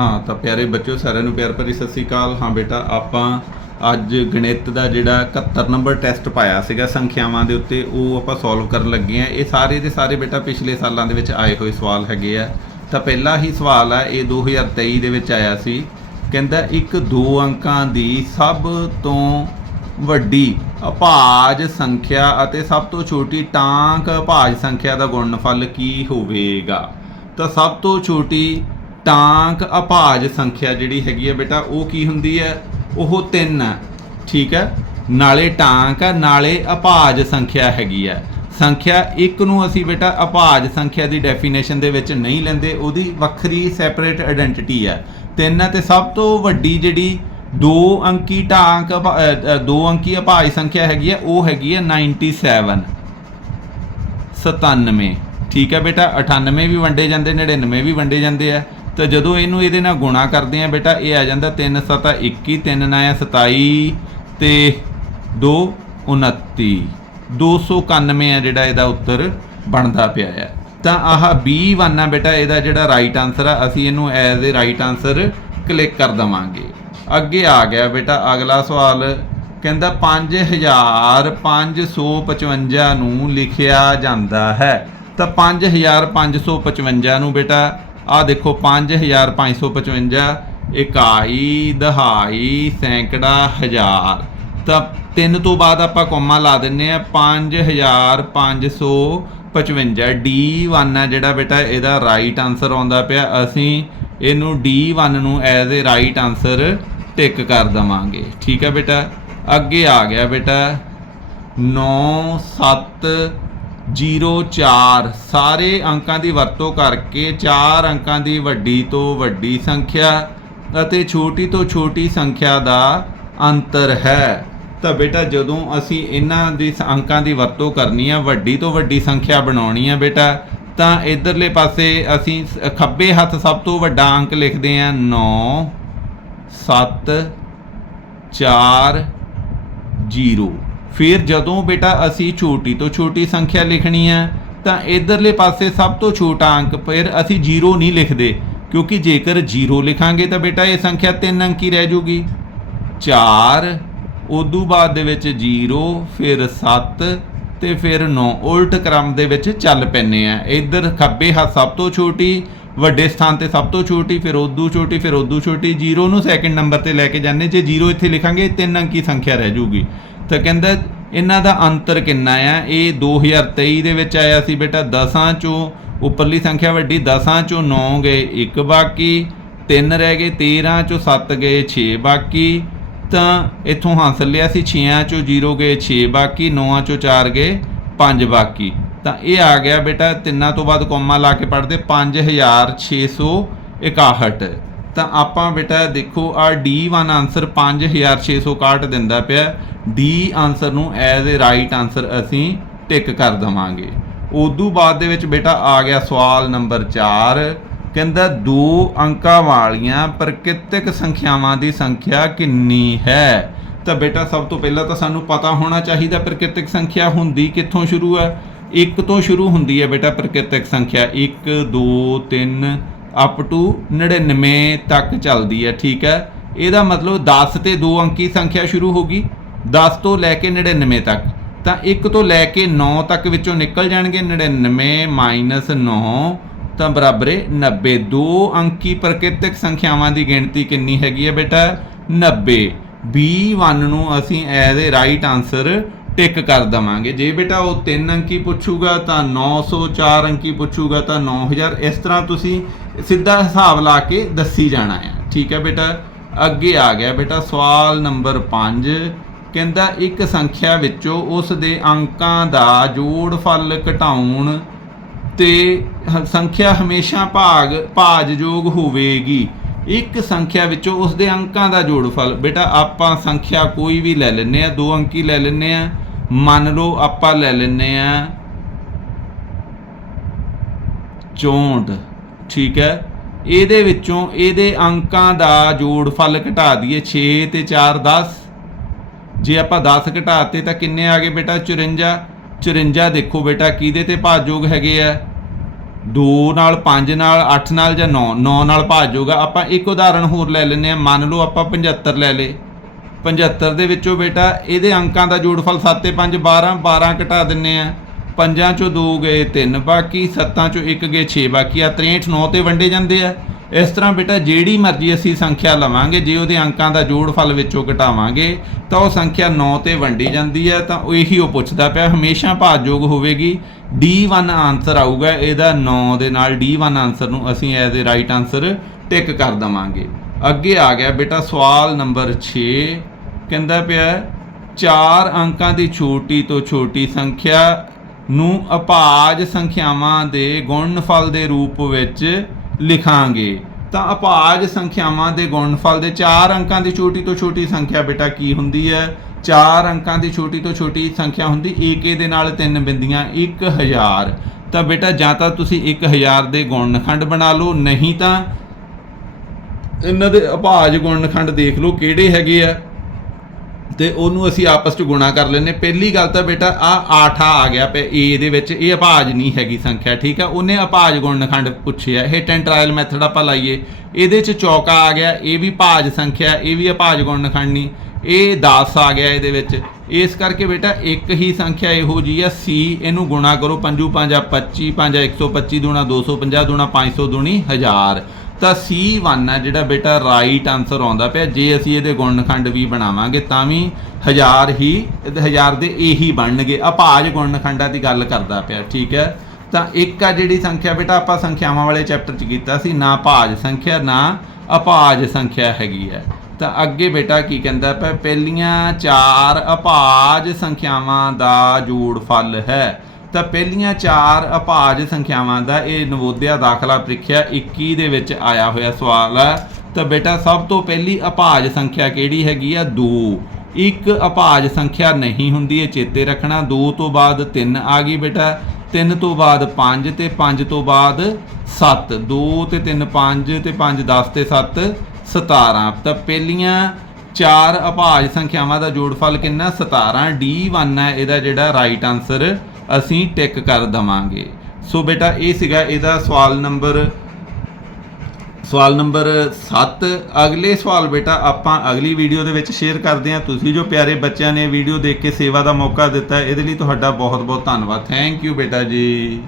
ਹਾਂ, ਤਾਂ ਪਿਆਰੇ ਬੱਚਿਓ, ਸਾਰਿਆਂ ਨੂੰ ਪਿਆਰ ਭਰੀ ਸਤਿ ਸ੍ਰੀ ਅਕਾਲ। ਹਾਂ ਬੇਟਾ, ਆਪਾਂ ਅੱਜ ਗਣਿਤ ਦਾ ਜਿਹੜਾ 71 ਨੰਬਰ ਟੈਸਟ ਪਾਇਆ ਸੀਗਾ ਸੰਖਿਆਵਾਂ ਦੇ ਉੱਤੇ, ਉਹ ਆਪਾਂ ਸੋਲਵ ਕਰਨ ਲੱਗੇ ਆ ਇਹ ਸਾਰੇ ਦੇ ਸਾਰੇ ਬੇਟਾ ਪਿਛਲੇ ਸਾਲਾਂ ਦੇ ਵਿੱਚ ਆਏ ਹੋਏ ਸਵਾਲ ਹੈਗੇ ਆ। ਤਾਂ ਪਹਿਲਾ ਹੀ ਸਵਾਲ ਆ, ਇਹ 2023 ਦੇ ਵਿੱਚ ਆਇਆ ਸੀ। ਕਹਿੰਦਾ, ਇੱਕ ਦੋ ਅੰਕਾਂ ਦੀ ਸਭ ਤੋਂ ਵੱਡੀ ਅਭਾਜ ਸੰਖਿਆ ਅਤੇ ਸਭ ਤੋਂ ਛੋਟੀ ਟਾਂਕ ਅਭਾਜ ਸੰਖਿਆ ਦਾ ਗੁਣਨਫਲ ਕੀ ਹੋਵੇਗਾ? ਤਾਂ ਸਭ ਤੋਂ ਛੋਟੀ ਟਾਂਕ ਅਭਾਜ ਸੰਖਿਆ ਜਿਹੜੀ ਹੈਗੀ ਹੈ ਬੇਟਾ, ਉਹ ਕੀ ਹੁੰਦੀ ਹੈ? ਉਹ 3 ਹੈ, ਠੀਕ ਹੈ? ਨਾਲੇ ਟਾਂਕ ਹੈ ਨਾਲੇ ਅਭਾਜ ਸੰਖਿਆ ਹੈਗੀ ਹੈ। ਸੰਖਿਆ 1 ਨੂੰ ਅਸੀਂ ਬੇਟਾ ਅਭਾਜ ਸੰਖਿਆ ਦੀ ਡੈਫੀਨੇਸ਼ਨ ਦੇ ਵਿੱਚ ਨਹੀਂ ਲੈਂਦੇ, ਉਹਦੀ ਵੱਖਰੀ ਸੈਪਰੇਟ ਆਇਡੈਂਟੀਟੀ ਹੈ। ਤਿੰਨ ਹੈ ਤੇ ਸਭ ਤੋਂ ਵੱਡੀ ਜਿਹੜੀ ਦੋ ਅੰਕੀ ਟਾਂਕ ਅਭਾ- ਦੋ ਅੰਕੀ ਅਭਾਜ ਸੰਖਿਆ ਹੈਗੀ ਹੈ, ਉਹ ਹੈਗੀ ਹੈ 97 97 ਠੀਕ ਹੈ ਬੇਟਾ? 98 ਵੀ ਵੰਡੇ ਜਾਂਦੇ 99 ਵੀ ਵੰਡੇ ਜਾਂਦੇ ਆ। ਤਾਂ ਜਦੋਂ ਇਹਨੂੰ ਇਹਦੇ ਨਾਲ ਗੁਣਾ ਕਰਦੇ ਆ ਬੇਟਾ, ਇਹ ਆ ਜਾਂਦਾ 3 7 21 3 9 27 ਤੇ 2 29 291 ਆ ਜਿਹੜਾ ਇਹਦਾ ਉੱਤਰ ਬਣਦਾ ਪਿਆ ਆ। ਤਾਂ ਆਹ 21 ਆ ਬੇਟਾ, ਇਹਦਾ ਜਿਹੜਾ ਰਾਈਟ ਆਨਸਰ ਆ, ਅਸੀਂ ਇਹਨੂੰ as a right answer click ਕਰ ਦਵਾਂਗੇ। ਅੱਗੇ ਆ ਗਿਆ ਬੇਟਾ, ਅਗਲਾ ਸਵਾਲ ਕਹਿੰਦਾ 5555 ਨੂੰ ਲਿਖਿਆ ਜਾਂਦਾ ਹੈ। ਤਾਂ 5555 ਨੂੰ ਬੇਟਾ ਆ ਦੇਖੋ 5555 ਇਕਾਈ, ਦਹਾਈ, ਸੈਂਕੜਾ, ਹਜ਼ਾਰ। ਤਾਂ ਤਿੰਨ ਤੋਂ ਬਾਅਦ ਆਪਾਂ ਕੋਮਾ ਲਾ ਦਿੰਨੇ ਆ 5555 D1 ਆ ਜਿਹੜਾ ਬੇਟਾ, ਇਹਦਾ ਰਾਈਟ ਆਨਸਰ ਆਉਂਦਾ ਪਿਆ। ਅਸੀਂ ਇਹਨੂੰ D1 ਨੂੰ as a right answer tick ਕਰ ਦਵਾਂਗੇ। ਠੀਕ ਹੈ ਬੇਟਾ? ਅੱਗੇ ਆ ਗਿਆ ਬੇਟਾ। 9704 ਸਾਰੇ ਅੰਕਾਂ ਦੀ ਵਰਤੋਂ ਕਰਕੇ ਚਾਰ ਅੰਕਾਂ ਦੀ ਵੱਡੀ ਤੋਂ ਵੱਡੀ ਸੰਖਿਆ ਅਤੇ ਛੋਟੀ ਤੋਂ ਛੋਟੀ ਸੰਖਿਆ ਦਾ ਅੰਤਰ ਹੈ। ਤਾਂ ਬੇਟਾ, ਜਦੋਂ ਅਸੀਂ ਇਹਨਾਂ ਦੀ ਸ- ਅੰਕਾਂ ਦੀ ਵਰਤੋਂ ਕਰਨੀ ਆ, ਵੱਡੀ ਤੋਂ ਵੱਡੀ ਸੰਖਿਆ ਬਣਾਉਣੀ ਆ ਬੇਟਾ, ਤਾਂ ਇਧਰਲੇ ਪਾਸੇ ਅਸੀਂ ਖੱਬੇ ਹੱਥ ਸਭ ਤੋਂ ਵੱਡਾ ਅੰਕ ਲਿਖਦੇ ਆ। 9 7 4 0 ਫਿਰ ਜਦੋਂ ਬੇਟਾ ਅਸੀਂ ਛੋਟੀ ਤੋਂ ਛੋਟੀ ਸੰਖਿਆ ਲਿਖਣੀ ਹੈ, ਤਾਂ ਇਧਰਲੇ ਪਾਸੇ ਸਭ ਤੋਂ ਛੋਟਾ ਅੰਕ ਫਿਰ ਅਸੀਂ 0 ਨਹੀਂ ਲਿਖਦੇ, ਕਿਉਂਕਿ ਜੇਕਰ 0 ਲਿਖਾਂਗੇ ਤਾਂ ਬੇਟਾ ਇਹ ਸੰਖਿਆ 3 ਅੰਕੀ ਰਹਿ ਜੂਗੀ। 4 ਉਦੋਂ ਬਾਅਦ ਦੇ ਵਿੱਚ 0 ਫਿਰ 7 ਤੇ ਫਿਰ 9 ਉਲਟ ਕ੍ਰਮ ਦੇ ਵਿੱਚ ਚੱਲ ਪੈਨੇ ਆ। ਇਧਰ ਖੱਬੇ ਹੱਥ ਸਭ ਤੋਂ ਛੋਟੀ ਵੱਡੇ ਸਥਾਨ ਤੇ ਸਭ ਤੋਂ ਛੋਟੀ, ਫਿਰ ਉਦੋਂ ਛੋਟੀ, ਫਿਰ ਉਦੋਂ ਛੋਟੀ 0 ਨੂੰ ਸੈਕਿੰਡ ਨੰਬਰ ਤੇ ਲੈ ਕੇ ਜਾਂਦੇ। ਜੇ 0 ਇੱਥੇ ਲਿਖਾਂਗੇ, ਤਿੰਨ ਅੰਕੀ ਸੰਖਿਆ ਰਹਿ ਜੂਗੀ। ਤਾਂ ਕਹਿੰਦਾ, ਇਹਨਾਂ ਦਾ ਅੰਤਰ ਕਿੰਨਾ ਆ? ਇਹ 2023 ਦੇ ਵਿੱਚ ਆਇਆ ਸੀ ਬੇਟਾ 10 ਚੋਂ ਉੱਪਰਲੀ ਸੰਖਿਆ ਵੱਡੀ 10 ਚੋਂ 9 ਗਏ 1 ਬਾਕੀ 3 ਰਹਿ ਗਏ 13 ਚੋਂ 7 ਗਏ 6 ਬਾਕੀ। ਤਾਂ ਇੱਥੋਂ ਹਾਸਲ ਲਿਆ ਸੀ 6 ਚੋਂ 0 ਗਏ 6 ਬਾਕੀ 9 ਚੋਂ 4 ਗਏ 5 ਬਾਕੀ। ਤਾਂ ਇਹ ਆ ਗਿਆ ਬੇਟਾ, ਤਿੰਨਾਂ ਤੋਂ ਬਾਅਦ ਕੋਮਾ ਲਾ ਕੇ ਪੜਦੇ 5661 ਤਾਂ ਆਪਾਂ ਬੇਟਾ ਦੇਖੋ ਆ D1 ਆਨਸਰ 5661 ਦਿੰਦਾ ਪਿਆ। D ਆਨਸਰ ਨੂੰ ਐਜ਼ ਅ ਰਾਈਟ ਆਨਸਰ ਅਸੀਂ ਟਿਕ ਕਰ ਦਵਾਂਗੇ। ਉਦੋਂ ਬਾਅਦ ਦੇ ਵਿੱਚ ਬੇਟਾ ਆ ਗਿਆ ਸਵਾਲ ਨੰਬਰ 4 ਕਹਿੰਦਾ, ਦੋ ਅੰਕਾਂ ਵਾਲੀਆਂ ਪ੍ਰਕਿਰਤਿਕ ਸੰਖਿਆਵਾਂ ਦੀ ਸੰਖਿਆ ਕਿੰਨੀ ਹੈ? ਤਾਂ ਬੇਟਾ, ਸਭ ਤੋਂ ਪਹਿਲਾਂ ਤਾਂ ਸਾਨੂੰ ਪਤਾ ਹੋਣਾ ਚਾਹੀਦਾ ਪ੍ਰਕਿਰਤਿਕ ਸੰਖਿਆ ਹੁੰਦੀ ਕਿੱਥੋਂ ਸ਼ੁਰੂ ਹੈ। ਇੱਕ ਤੋਂ ਸ਼ੁਰੂ ਹੁੰਦੀ ਹੈ ਬੇਟਾ ਪ੍ਰਕਿਰਤਿਕ ਸੰਖਿਆ। 1 2 3 ਅਪ ਟੂ 99 ਤੱਕ ਚੱਲਦੀ ਹੈ, ਠੀਕ ਹੈ? ਇਹਦਾ ਮਤਲਬ 10 ਤੇ 2 ਅੰਕੀ ਸੰਖਿਆ ਸ਼ੁਰੂ ਹੋਗੀ 10 ਤੋਂ ਲੈ ਕੇ 99 ਤੱਕ। ਤਾਂ 1 ਤੋਂ ਲੈ ਕੇ 9 ਤੱਕ ਵਿੱਚੋਂ ਨਿਕਲ ਜਾਣਗੇ 99 9 ਤਾਂ ਬਰਾਬਰ ਹੈ 90 ਦੋ ਅੰਕੀ ਪ੍ਰਕਿਰਤਿਕ ਸੰਖਿਆਵਾਂ ਦੀ ਗਿਣਤੀ ਕਿੰਨੀ ਹੈਗੀ ਹੈ ਬੇਟਾ? 90 B1 ਨੂੰ ਅਸੀਂ as a right answer tick ਕਰ ਦਵਾਂਗੇ। ਜੇ ਬੇਟਾ ਉਹ 3 ਅੰਕੀ ਪੁੱਛੂਗਾ ਤਾਂ 904 ਅੰਕੀ ਪੁੱਛੂਗਾ ਤਾਂ 9000 ਇਸ ਤਰ੍ਹਾਂ ਤੁਸੀਂ ਸਿੱਧਾ ਹਿਸਾਬ ਲਾ ਕੇ ਦੱਸੀ ਜਾਣਾ ਹੈ। ਠੀਕ ਹੈ ਬੇਟਾ? ਅੱਗੇ ਆ ਗਿਆ ਬੇਟਾ ਸਵਾਲ ਨੰਬਰ 5 ਕਹਿੰਦਾ ਇੱਕ ਸੰਖਿਆ ਵਿੱਚੋਂ ਉਸ ਦੇ ਅੰਕਾਂ ਦਾ ਜੋੜਫਲ ਘਟਾਉਣ ਤੇ ਹ- ਸੰਖਿਆ ਹਮੇਸ਼ਾ ਭਾਗ, ਭਾਜਯੋਗ ਹੋਵੇਗੀ। ਇੱਕ ਸੰਖਿਆ ਵਿੱਚੋਂ ਉਸ ਦੇ ਅੰਕਾਂ ਦਾ ਜੋੜਫਲ ਬੇਟਾ ਆਪਾਂ ਸੰਖਿਆ ਕੋਈ ਵੀ ਲੈ ਲੈਨੇ ਆ ਦੋ ਅੰਕੀ ਲੈ ਲੈਨੇ ਆ ਮੰਨ ਲਓ ਆਪਾਂ ਲੈ ਲੈਨੇ ਆ 64 ਠੀਕ ਹੈ? ਇਹਦੇ ਵਿੱਚੋਂ ਇਹਦੇ ਅੰਕਾਂ ਦਾ ਜੋੜਫਲ ਘਟਾ ਦਈਏ 6 ਤੇ 4 10 ਜੇ ਆਪਾਂ 10 ਘਟਾਤੇ ਤਾਂ ਕਿੰਨੇ ਆ ਗਏ ਬੇਟਾ? 54 54 ਦੇਖੋ ਬੇਟਾ, ਕਿਹਦੇ ਤੇ ਭਾਜਯੋਗ ਹੈਗੇ ਆ? 2 ਨਾਲ 5 ਨਾਲ 8 ਨਾਲ ਜਾਂ 9 9 ਨਾਲ ਭਾਜ ਆ। ਆਪਾਂ ਇੱਕ ਉਦਾਹਰਣ ਹੋਰ ਲੈ ਲੈਂਦੇ ਆ। ਮੰਨ ਲਓ ਆਪਾਂ 75 ਲੈ ਲੇ 75 ਦੇ ਵਿੱਚੋਂ ਬੇਟਾ, ਇਹਦੇ ਅੰਕਾਂ ਦਾ ਜੋੜਫਲ 7 ਤੇ 5 12 12 ਘਟਾ ਦਿੰਨੇ ਆ। ਪੰਜਾਂ ਚੋਂ 2 ਗਏ 3 ਬਾਕੀ, ਸੱਤਾਂ ਚੋਂ 1 ਗਏ 6 ਬਾਕੀ, ਆ 63 9 ਤੇ ਵੰਡੇ ਜਾਂਦੇ ਆ। ਇਸ ਤਰ੍ਹਾਂ ਬੇਟਾ, ਜਿਹੜੀ ਮਰਜ਼ੀ ਅਸੀਂ ਸੰਖਿਆ ਲਵਾਂਗੇ, ਜੇ ਉਹਦੇ ਅੰਕਾਂ ਦਾ ਜੋੜਫਲ ਵਿੱਚੋਂ ਘਟਾਵਾਂਗੇ, ਤਾਂ ਉਹ ਸੰਖਿਆ 9 ਤੇ ਵੰਡੀ ਜਾਂਦੀ ਹੈ ਤਾਂ ਉਹ ਇਹੀ ਉਹ ਪੁੱਛਦਾ ਪਿਆ, ਹਮੇਸ਼ਾ ਭਾਜਯੋਗ ਹੋਵੇਗੀ D1 ਆਨਸਰ ਆਊਗਾ, ਇਹਦਾ 9 ਦੇ ਨਾਲ D1 ਆਨਸਰ ਨੂੰ ਅਸੀਂ as a right answer tick ਕਰ ਦਵਾਂਗੇ। ਅੱਗੇ ਆ ਗਿਆ ਬੇਟਾ, ਸਵਾਲ ਨੰਬਰ 6 ਕਹਿੰਦਾ ਪਿਆ ਚਾਰ ਅੰਕਾਂ ਦੀ ਛੋਟੀ ਤੋਂ ਛੋਟੀ ਸੰਖਿਆ ਨੂੰ ਅਭਾਜ ਸੰਖਿਆਵਾਂ ਦੇ ਗੁਣਨਫਲ ਦੇ ਰੂਪ ਵਿੱਚ ਲਿਖਾਂਗੇ। ਤਾਂ ਅਭਾਜ ਸੰਖਿਆਵਾਂ ਦੇ ਗੁਣਨਫਲ ਦੇ ਚਾਰ ਅੰਕਾਂ ਦੀ ਛੋਟੀ ਤੋਂ ਛੋਟੀ ਸੰਖਿਆ ਬੇਟਾ ਕੀ ਹੁੰਦੀ ਹੈ? ਚਾਰ ਅੰਕਾਂ ਦੀ ਛੋਟੀ ਤੋਂ ਛੋਟੀ ਸੰਖਿਆ ਹੁੰਦੀ ਏਕੇ ਦੇ ਨਾਲ ਤਿੰਨ ਬਿੰਦੀਆਂ 1000 ਤਾਂ ਬੇਟਾ ਜਾਂ ਤਾਂ ਤੁਸੀਂ 1000 ਦੇ ਗੁਣਨਖੰਡ ਬਣਾ ਲਓ, ਨਹੀਂ ਤਾਂ ਇਹਨਾਂ ਦੇ ਅਭਾਜ ਗੁਣਨਖੰਡ ਦੇਖ ਲਓ ਕਿਹੜੇ ਹੈਗੇ ਆ। ਤੇ ਉਹਨੂੰ ਅਸੀਂ ਆਪਸ ਚ ਗੁਣਾ ਕਰ ਲੈਨੇ ਪਹਿਲੀ ਗੱਲ ਤਾਂ ਬੇਟਾ, ਆ 8 ਆ ਗਿਆ ਪਏ ਏ ਦੇ ਵਿੱਚ, ਇਹ ਅਭਾਜ ਨਹੀਂ ਹੈਗੀ ਸੰਖਿਆ, ਠੀਕ ਆ? ਉਹਨੇ ਅਭਾਜ ਗੁਣਨਖੰਡ ਪੁੱਛਿਆ। ਹਿਟ ਐਂਡ ਟ੍ਰਾਇਲ ਮੈਥਡ ਆਪਾਂ ਲਾਈਏ। ਇਹਦੇ ਚ ਚੌਕਾ ਆ ਗਿਆ, ਇਹ ਵੀ ਭਾਜ ਸੰਖਿਆ, ਇਹ ਵੀ ਅਭਾਜ ਗੁਣਨਖੰਡ ਨਹੀਂ। ਇਹ 10 ਆ ਗਿਆ ਇਹਦੇ ਵਿੱਚ। ਇਸ ਕਰਕੇ ਬੇਟਾ, ਇੱਕ ਹੀ ਸੰਖਿਆ ਇਹੋ ਜੀ ਆ ਸੀ ਇਹਨੂੰ ਗੁਣਾ ਕਰੋ, ਪੰਜੂ, ਪੰਜਾ 25 ਪੰਜਾ 125 ਦੂਣਾ 250 ਦੂਣਾ 500 ਦੂਣੀ 1000 ਤਾਂ C1 ਆ ਜਿਹੜਾ ਬੇਟਾ ਰਾਈਟ ਆਨਸਰ ਆਉਂਦਾ ਪਿਆ। ਜੇ ਅਸੀਂ ਇਹਦੇ ਗੁਣਨਖੰਡ ਵੀ ਬਣਾਵਾਂਗੇ, ਤਾਂ ਵੀ 1000 ਹੀ 1000 ਦੇ ਇਹੀ ਬਣਨਗੇ। ਅਪਾਜ ਗੁਣਨਖੰਡਾਂ ਦੀ ਗੱਲ ਕਰਦਾ ਪਿਆ, ਠੀਕ ਹੈ? ਤਾਂ ਇੱਕ ਆ ਜਿਹੜੀ ਸੰਖਿਆ ਬੇਟਾ, ਆਪਾਂ ਸੰਖਿਆਵਾਂ ਵਾਲੇ ਚੈਪਟਰ 'ਚ ਕੀਤਾ ਸੀ, ਨਾ ਭਾਜ ਸੰਖਿਆ, ਨਾ ਅਪਾਜ ਸੰਖਿਆ ਹੈਗੀ ਹੈ। ਤਾਂ ਅੱਗੇ ਬੇਟਾ ਕੀ ਕਹਿੰਦਾ ਪਿਆ, ਪਹਿਲੀਆਂ ਚਾਰ ਅਪਾਜ ਸੰਖਿਆਵਾਂ ਦਾ ਜੋੜਫਲ ਹੈ। ਤਾਂ ਪਹਿਲੀਆਂ ਚਾਰ ਅਭਾਜ ਸੰਖਿਆਵਾਂ ਦਾ ਇਹ ਨਵੋਦਿਆ ਦਾਖਲਾ ਪ੍ਰੀਖਿਆ 21 ਦੇ ਵਿੱਚ ਆਇਆ ਹੋਇਆ ਸਵਾਲ ਹੈ। ਤਾਂ ਬੇਟਾ, ਸਭ ਤੋਂ ਪਹਿਲੀ ਅਭਾਜ ਸੰਖਿਆ ਕਿਹੜੀ ਹੈਗੀ ਆ? 2 ਇੱਕ ਅਭਾਜ ਸੰਖਿਆ ਨਹੀਂ ਹੁੰਦੀ, ਇਹ ਚੇਤੇ ਰੱਖਣਾ। 2 ਤੋਂ ਬਾਅਦ 3 ਆ ਗਈ ਬੇਟਾ। 3 ਤੋਂ ਬਾਅਦ 5 ਤੇ 5 ਤੋਂ ਬਾਅਦ 7 2 ਤੇ 3 5 ਤੇ 5 10 ਤੇ 7 17 ਤਾਂ ਪਹਿਲੀਆਂ ਚਾਰ ਅਭਾਜ ਸੰਖਿਆਵਾਂ ਦਾ ਜੋੜਫਲ ਕਿੰਨਾ? 17 D1 ਹੈ, ਇਹਦਾ ਜਿਹੜਾ ਰਾਈਟ ਆਨਸਰ ਅਸੀਂ ਟਿਕ ਕਰ ਦਵਾਂਗੇ। ਸੋ ਬੇਟਾ, ਇਹ ਸੀਗਾ ਇਹਦਾ ਸਵਾਲ ਨੰਬਰ ਸਵਾਲ ਨੰਬਰ 7 ਅਗਲੇ ਸਵਾਲ ਬੇਟਾ, ਆਪਾਂ ਅਗਲੀ ਵੀਡੀਓ ਦੇ ਵਿੱਚ ਸ਼ੇਅਰ ਕਰਦੇ ਹਾਂ। ਤੁਸੀਂ ਜੋ ਪਿਆਰੇ ਬੱਚਿਆਂ ਨੇ ਵੀਡੀਓ ਦੇਖ ਕੇ ਸੇਵਾ ਦਾ ਮੌਕਾ ਦਿੱਤਾ, ਇਹਦੇ ਲਈ ਤੁਹਾਡਾ ਬਹੁਤ ਬਹੁਤ ਧੰਨਵਾਦ। ਥੈਂਕ ਯੂ ਬੇਟਾ ਜੀ।